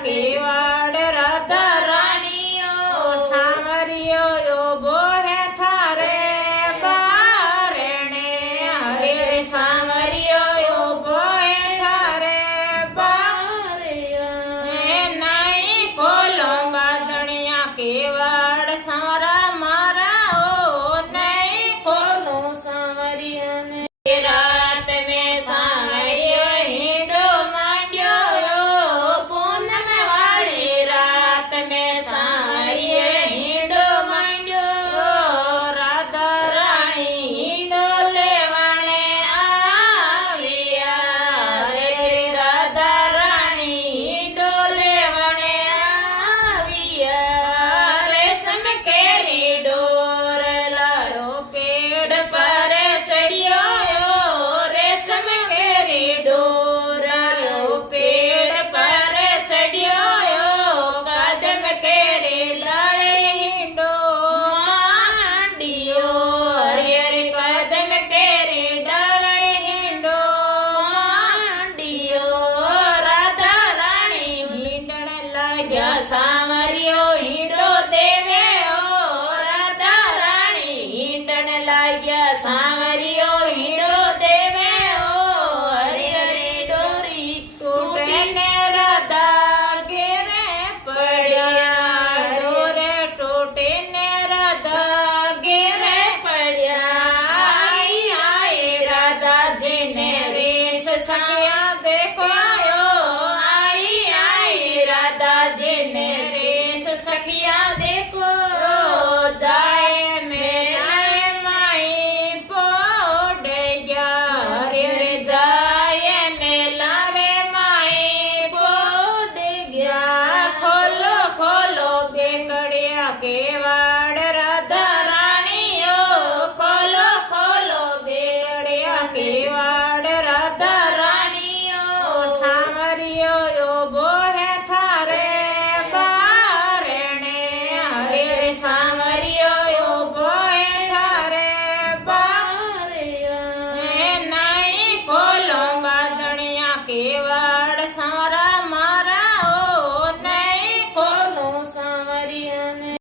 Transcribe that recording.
કેવડ રાધા રાણીઓ સાવરિયો યોબો હે થારે બારણે હરે રે સાવરિયો યોબો હે થારે બારે નહીં કોલો બાજણિયા કેવડ સારા મારા ઓ નહીં કોલો સાવરિયાને રાત મેં સાવરિયો હિંડો માંડ્યો પૂનમ વાળી રાત મેં સાવરિયે હિંડો માંડ્યો રાધા રાણી હિંડો લેવાણે આવ્યા રે રાધા રાણી હિંડો લેવાણે આવ્યા રેશમ કેરી ડોર લાયો પેડ પર ચડ્યો રેશમ કેરી ડોર લાયો પેડ પર ચડ્યો કદમ કેરી લડે હિંડો માંડ્યો હરે રે કદમ કેરી ડળે હિંડો માંડ્યો રાધા રાણી હિંડણ લાગ્યા સાવરિયો